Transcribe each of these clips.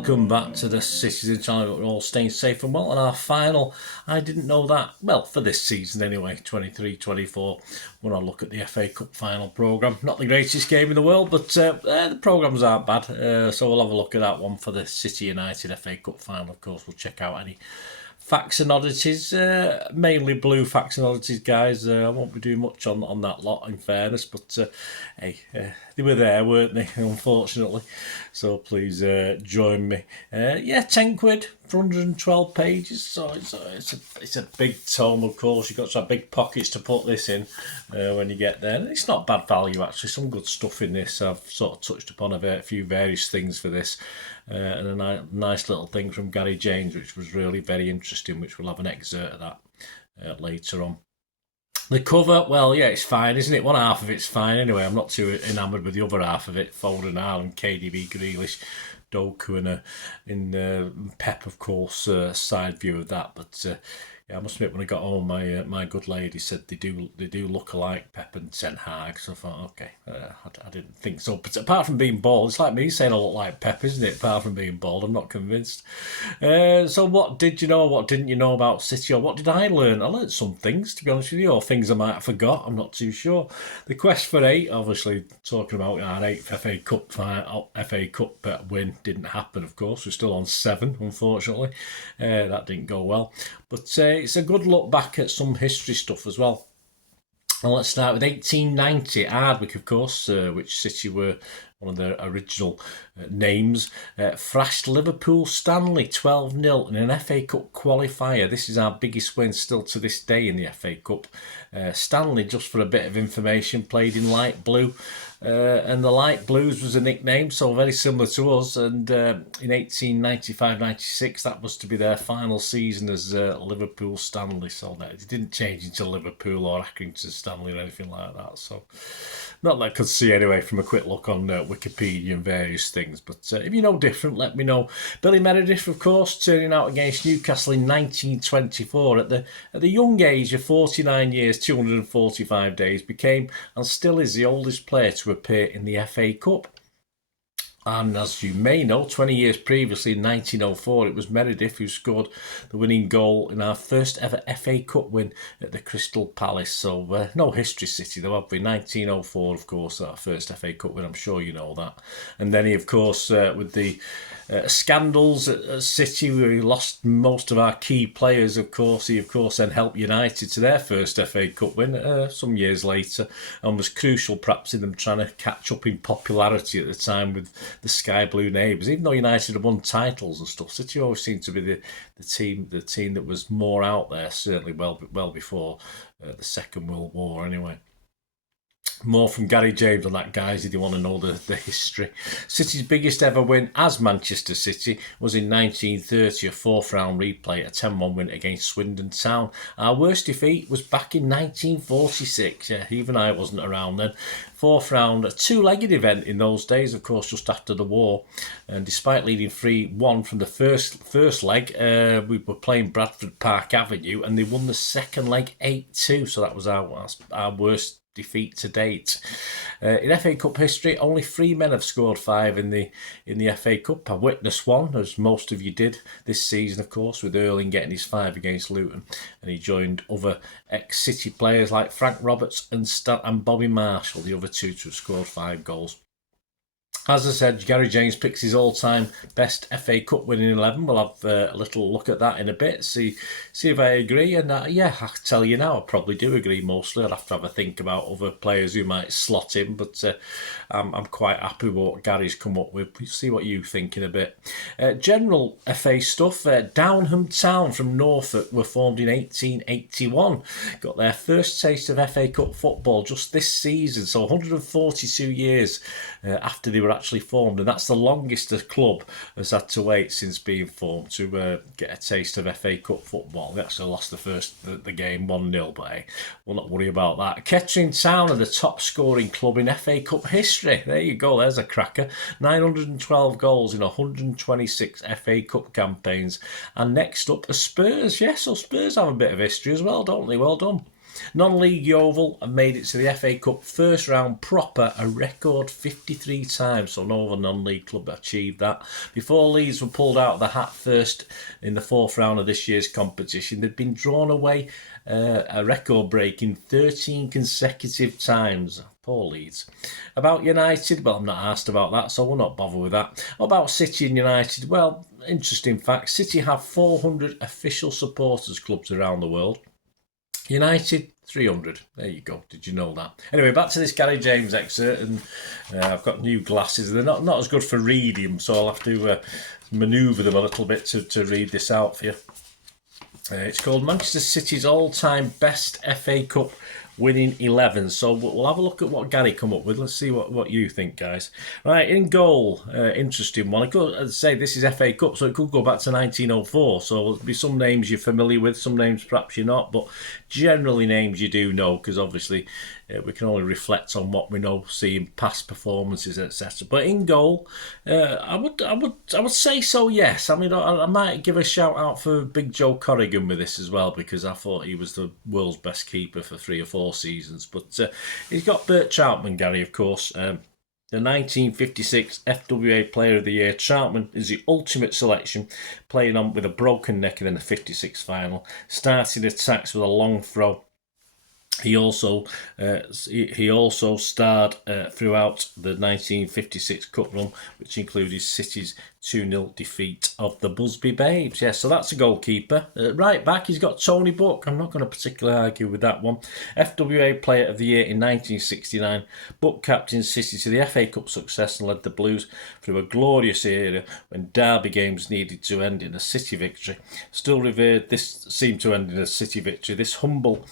welcome back to the Citytilidie channel. We're all staying safe and well. And our final, I didn't know that, well, for this season anyway, 23-24, when I look at the FA Cup final programme. Not the greatest game in the world, but the programmes aren't bad. So we'll have a look at that one for the City United FA Cup final. Of course, we'll check out any facts and oddities, mainly blue facts and oddities, guys. I won't be doing much on that lot, in fairness, but hey, they were there, weren't they, unfortunately? So please join me. Yeah, 10 quid for 112 pages, so it's a big tome, of course. You've got to have big pockets to put this in when you get there. And it's not bad value, actually. Some good stuff in this. I've sort of touched upon a few various things for this. And a nice little thing from Gary James, which was really very interesting, which we'll have an excerpt of that later on. The cover, well, yeah, it's fine, isn't it? One half of it's fine anyway. I'm not too enamoured with the other half of it. Foden, Ireland, KDB, Grealish, Doku, and Pep, of course, side view of that. But yeah, I must admit, when I got home, my good lady said they do look alike, Pep and Ten Hag. So I thought, okay, I didn't think so. But apart from being bald, it's like me saying I look like Pep, isn't it? Apart from being bald, I'm not convinced. So what did you know? What didn't you know about City? Or what did I learn? I learned some things, to be honest with you, or things I might have forgot. I'm not too sure. The quest for 8, obviously talking about our 8th FA Cup win, didn't happen. Of course, we're still on 7, unfortunately. That didn't go well. But it's a good look back at some history stuff as well. And let's start with 1890, Ardwick, of course, which City were one of their original names, thrashed Liverpool Stanley 12-0 in an FA Cup qualifier. This is our biggest win still to this day in the FA Cup. Stanley, just for a bit of information, played in light blue. And the Light Blues was a nickname, so very similar to us. And in 1895-96, that was to be their final season as Liverpool Stanley. So it didn't change into Liverpool or Accrington Stanley or anything like that. So not that I could see anyway from a quick look on Wikipedia and various things. But if you know different, let me know. Billy Meredith, of course, turning out against Newcastle in 1924 at the young age of 49 years, 245 days, became and still is the oldest player to appear in the FA Cup. And as you may know, 20 years previously, in 1904, it was Meredith who scored the winning goal in our first ever FA Cup win at the Crystal Palace. So no history, City, though, have we? 1904, of course, our first FA Cup win. I'm sure you know that. And then he, of course, with the scandals at City, we lost most of our key players, of course. He, of course, then helped United to their first FA Cup win some years later, and was crucial, perhaps, in them trying to catch up in popularity at the time with the sky blue neighbours. Even though United had won titles and stuff, City always seemed to be the team that was more out there, certainly well before the Second World War anyway. More from Gary James on that, guys, if you want to know the history. City's biggest ever win as Manchester City was in 1930, a 4th round replay, a 10-1 win against Swindon Town. Our worst defeat was back in 1946. Yeah, even I wasn't around then. 4th round, a 2-legged event in those days, of course, just after the war. And despite leading 3-1 from the first leg, we were playing Bradford Park Avenue, and they won the second leg 8-2. So that was our worst defeat to date. In FA Cup history, only 3 men have scored 5 in the FA Cup. I witnessed one, as most of you did this season, of course, with Erling getting his 5 against Luton, and he joined other ex-City players like Frank Roberts and Bobby Marshall, the other 2 to have scored 5 goals. As I said, Gary James picks his all-time best FA Cup winning 11. We'll have a little look at that in a bit, see if I agree. And yeah, I can tell you now, I probably do agree mostly. I'd have to have a think about other players who might slot in, but I'm quite happy with what Gary's come up with. We'll see what you think in a bit. General FA stuff. Downham Town from Norfolk were formed in 1881. Got their first taste of FA Cup football just this season, so 142 years after they were actually formed, and that's the longest a club has had to wait since being formed to get a taste of FA Cup football. They actually lost the game 1-0, but hey, we'll not worry about that. Kettering Town are the top scoring club in FA Cup history. There you go, there's a cracker. 912 goals in 126 FA Cup campaigns. And next up are Spurs. Yes, so Spurs have a bit of history as well, don't they? Well done. Non-league Yeovil have made it to the FA Cup first round proper a record 53 times, so no other non-league club achieved that. Before Leeds were pulled out of the hat first in the fourth round of this year's competition, they'd been drawn away a record-breaking 13 consecutive times. Poor Leeds. About United, well, I'm not asked about that, so we'll not bother with that. About City and United, well, interesting fact, City have 400 official supporters clubs around the world. United, 300. There you go. Did you know that? Anyway, back to this Gary James excerpt, and I've got new glasses. They're not as good for reading, so I'll have to manoeuvre them a little bit to read this out for you. It's called Manchester City's all-time best FA Cup winning 11. So we'll have a look at what Gary come up with. Let's see what you think, guys. Right, in goal, interesting one. I'd say this is FA Cup, so it could go back to 1904. So there'll be some names you're familiar with, some names perhaps you're not, but generally names you do know, because obviously we can only reflect on what we know, seeing past performances, etc. But in goal, I would say so. Yes, I mean I might give a shout out for Big Joe Corrigan with this as well, because I thought he was the world's best keeper for 3 or 4 seasons. But he's got Bert Troutman, Gary, of course. The 1956 FWA Player of the Year. Troutman is the ultimate selection, playing on with a broken neck in the 56 final, starting attacks with a long throw. He also starred throughout the 1956 Cup run, which included City's 2-0 defeat of the Busby Babes. Yeah, so that's a goalkeeper. Right back, he's got Tony Buck. I'm not going to particularly argue with that one. FWA Player of the Year in 1969. Buck captained City to the FA Cup success and led the Blues through a glorious era when derby games needed to end in a City victory. Still revered, this seemed to end in a City victory. This humble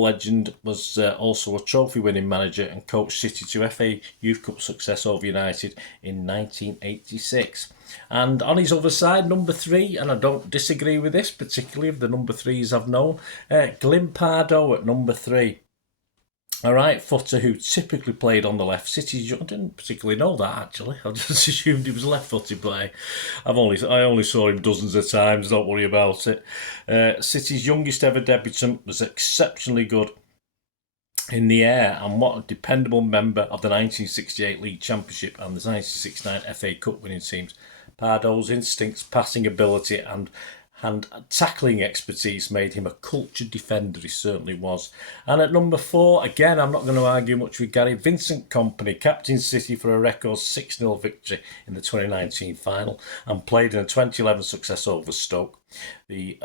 legend was also a trophy-winning manager and coached City to FA Youth Cup success over United in 1986. And on his other side, number 3, and I don't disagree with this, particularly of the number 3s I've known, Glyn Pardoe at number 3. All right, footer who typically played on the left. City's, I didn't particularly know that, actually. I just assumed he was a left-footed player. I only saw him dozens of times, don't worry about it. City's youngest ever debutant, was exceptionally good in the air, and what a dependable member of the 1968 League Championship and the 1969 FA Cup winning teams. Pardoe's instincts, passing ability and tackling expertise made him a cultured defender. He certainly was. And at number 4, again, I'm not going to argue much with Gary, Vincent Kompany, captained City for a record 6-0 victory in the 2019 final and played in a 2011 success over Stoke. The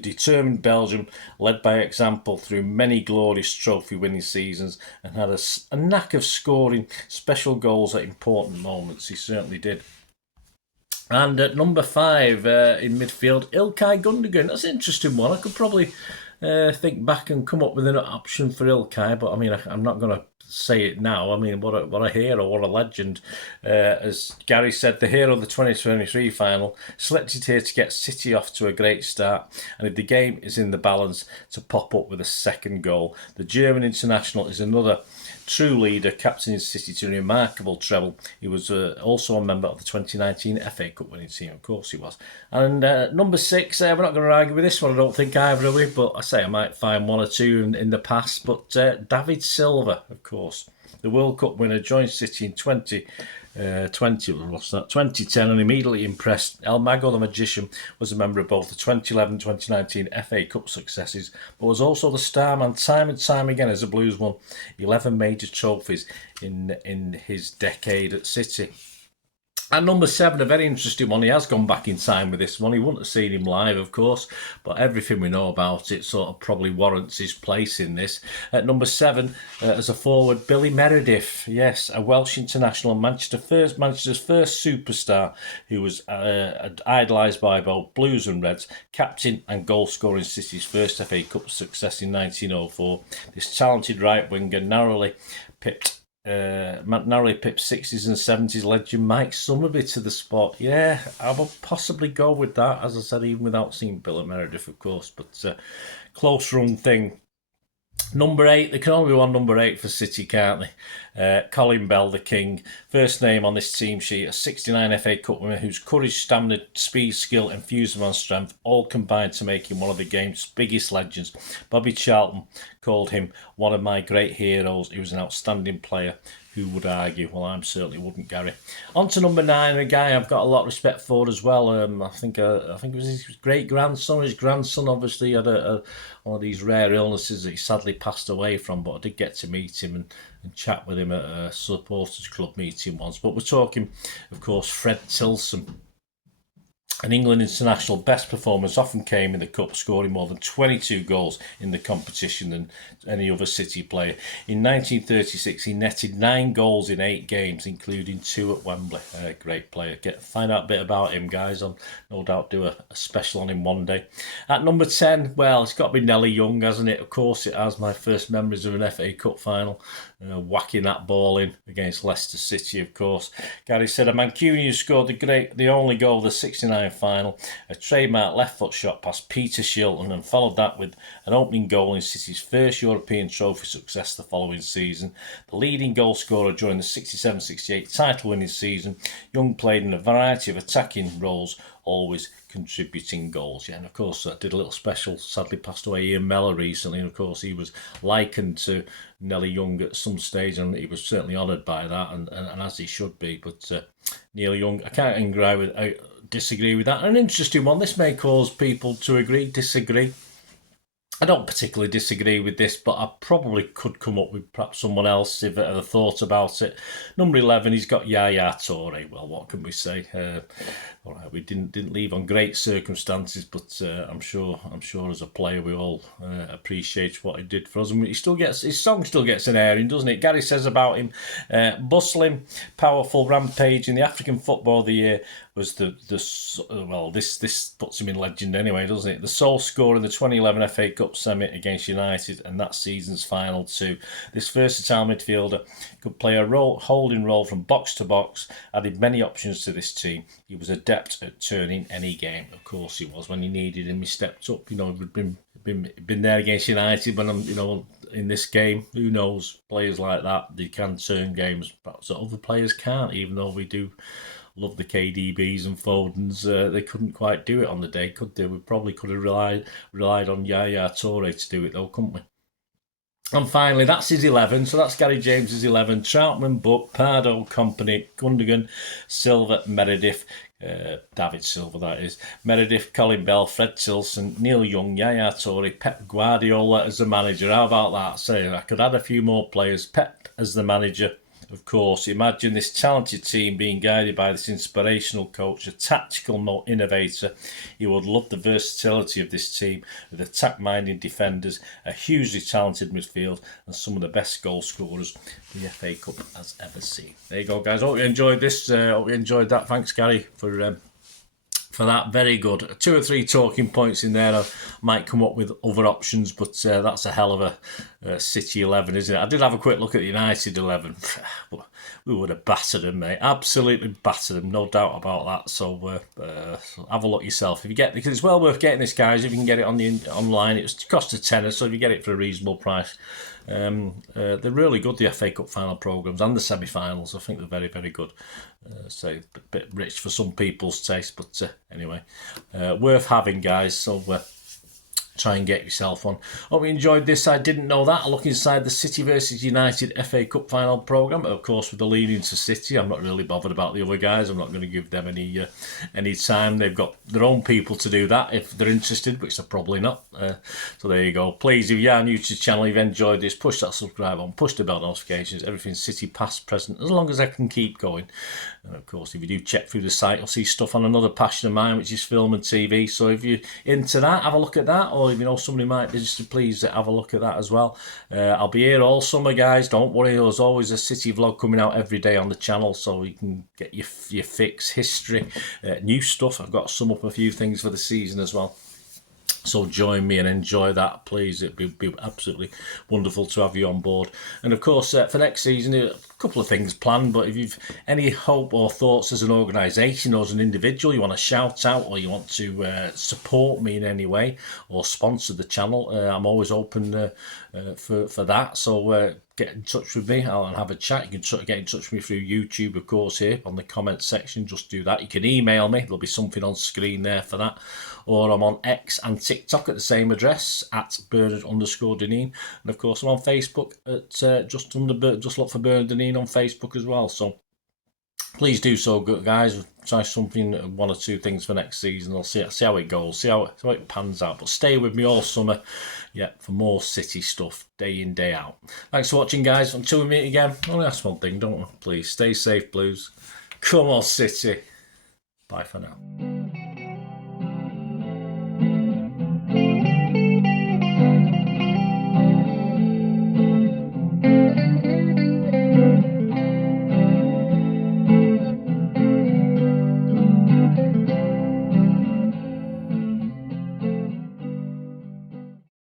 determined Belgium led by example through many glorious trophy-winning seasons and had a knack of scoring special goals at important moments. He certainly did. And at number 5 in midfield, Ilkay Gundogan. That's an interesting one. I could probably think back and come up with an option for Ilkay, but I mean, I'm not going to say it now. I mean, what a hero, what a legend. As Gary said, the hero of the 2023 final, selected here to get City off to a great start, and if the game is in the balance, to pop up with a second goal. The German international is another true leader, captaining City to a remarkable treble. He was also a member of the 2019 FA Cup winning team, of course he was. And number 6, we're not going to argue with this one, I don't think either of we, but I say I might find one or two in the past. But David Silva, of course, the World Cup winner, joined City in 2010 and immediately impressed. El Mago the Magician was a member of both the 2011-2019 FA Cup successes, but was also the star man time and time again as the Blues won 11 major trophies in his decade at City. And number 7, a very interesting one. He has gone back in time with this one. He wouldn't have seen him live, of course, but everything we know about it sort of probably warrants his place in this. At number 7, as a forward, Billy Meredith. Yes, a Welsh international, Manchester's first superstar, who was idolised by both Blues and Reds, captain and goal-scoring City's first FA Cup success in 1904. This talented right winger narrowly pipped 60s and 70s legend Mike Summerby to the spot. Yeah, I will possibly go with that, as I said, even without seeing Billy Meredith, of course, but close run thing. Number 8, there can only be one number 8 for City, can't they? Colin Bell, the king. First name on this team sheet, a 69 FA Cup winner whose courage, stamina, speed, skill, enthusiasm and strength all combined to make him one of the game's biggest legends. Bobby Charlton called him one of my great heroes. He was an outstanding player. Who would argue? Well, I certainly wouldn't, Gary. On to number 9, a guy I've got a lot of respect for as well. I think it was his great grandson. His grandson obviously had one of these rare illnesses that he sadly passed away from. But I did get to meet him and chat with him at a supporters club meeting once. But we're talking, of course, Fred Tilson. An England international best performance often came in the Cup, scoring more than 22 goals in the competition than any other City player. In 1936, he netted 9 goals in 8 games, including 2 at Wembley. Great player. Find out a bit about him, guys. I'll no doubt do a special on him one day. At number 10, well, it's got to be Nelly Young, hasn't it? Of course it has. My first memories of an FA Cup final. Whacking that ball in against Leicester City, of course. Gary said, a Mancunian scored the only goal of the 69 final, a trademark left foot shot past Peter Shilton, and followed that with an opening goal in City's first European trophy success the following season. The leading goal scorer during the 67-68 title winning season, Young played in a variety of attacking roles, always contributing goals. Yeah, and of course I did a little special, sadly passed away, Ian Mellor recently, and of course he was likened to Nelly Young at some stage, and he was certainly honoured by that, and as he should be. But Neil Young, I can't disagree with that. An interesting one. This may cause people to disagree. I don't particularly disagree with this, but I probably could come up with perhaps someone else if I ever thought about it. Number 11, he's got Yaya Toure. Well, what can we say? All right, we didn't leave on great circumstances, but I'm sure as a player we all appreciate what he did for us, and his song still gets an airing, doesn't it? Gary says about him, bustling, powerful, rampaging. The African Football of the Year was this puts him in legend anyway, doesn't it? The sole scorer in the 2011 FA Cup semi against United and that season's final 2. This versatile midfielder could play a holding role from box to box, added many options to this team. He was adept at turning any game. Of course he was. When he needed him, he stepped up. We've been there against United when in this game. Who knows? Players like that, they can turn games, perhaps other players can't, even though we do love the KDBs and Fodens. They couldn't quite do it on the day, could they? We probably could have relied on Yaya Toure to do it though, couldn't we? And finally, that's his 11. So that's Gary James's 11. Troutman, Buck, Pardo, Company, Gundogan, Silva, Meredith, David Silva, that is. Meredith, Colin Bell, Fred Tilson, Neil Young, Yaya Toure, Pep Guardiola as the manager. How about that? So I could add a few more players. Pep as the manager. Of course, imagine this talented team being guided by this inspirational coach, a tactical innovator. He would love the versatility of this team with attack-minded defenders, a hugely talented midfield, and some of the best goal scorers the FA Cup has ever seen. There you go, guys. Hope you enjoyed this. Hope you enjoyed that. Thanks, Gary, for that. Very good. 2 or 3 talking points in there. I might come up with other options, but that's a hell of a City 11, isn't it? I did have a quick look at the United 11. We would have battered them, mate. Absolutely battered them, no doubt about that. So have a look yourself. Because it's well worth getting this, guys. If you can get it online, it costs a tenner, so if you get it for a reasonable price. They're really good, the FA Cup final programmes and the semi-finals. I think they're very, very good. So a bit rich for some people's taste, but anyway, worth having, guys. So try and get yourself on. Hope you enjoyed this. I didn't know that. I look inside the City versus United FA Cup final programme. Of course, with the leading to City, I'm not really bothered about the other guys. I'm not going to give them any time. They've got their own people to do that if they're interested, which they're probably not. So there you go. Please, if you are new to the channel, if you've enjoyed this, push that subscribe on, push the bell notifications, everything City past, present, as long as I can keep going. And of course, if you do check through the site, you'll see stuff on another passion of mine, which is film and TV. So if you're into that, have a look at that. Or if you know somebody might be, just please have a look at that as well. I'll be here all summer, guys. Don't worry. There's always a City vlog coming out every day on the channel, so you can get your fix, history, new stuff. I've got to sum up a few things for the season as well. So join me and enjoy that, please. It'd be absolutely wonderful to have you on board. And of course, for next season, a couple of things planned. But if you've any hope or thoughts as an organisation or as an individual, you want to shout out or you want to support me in any way or sponsor the channel, I'm always open for that. So get in touch with me. I'll have a chat. You can get in touch with me through YouTube, of course, here on the comments section. Just do that. You can email me. There'll be something on screen there for that. Or I'm on X and TikTok at the same address, at Bernard_Deneen. And of course, I'm on Facebook at just look for Bernard Deneen on Facebook as well. So please do so, guys. Try something, one or two things for next season. I'll see how it goes, see how it pans out. But stay with me all summer, yeah, for more City stuff, day in, day out. Thanks for watching, guys. Until we meet again, only ask one thing, don't we? Please stay safe, Blues. Come on, City. Bye for now.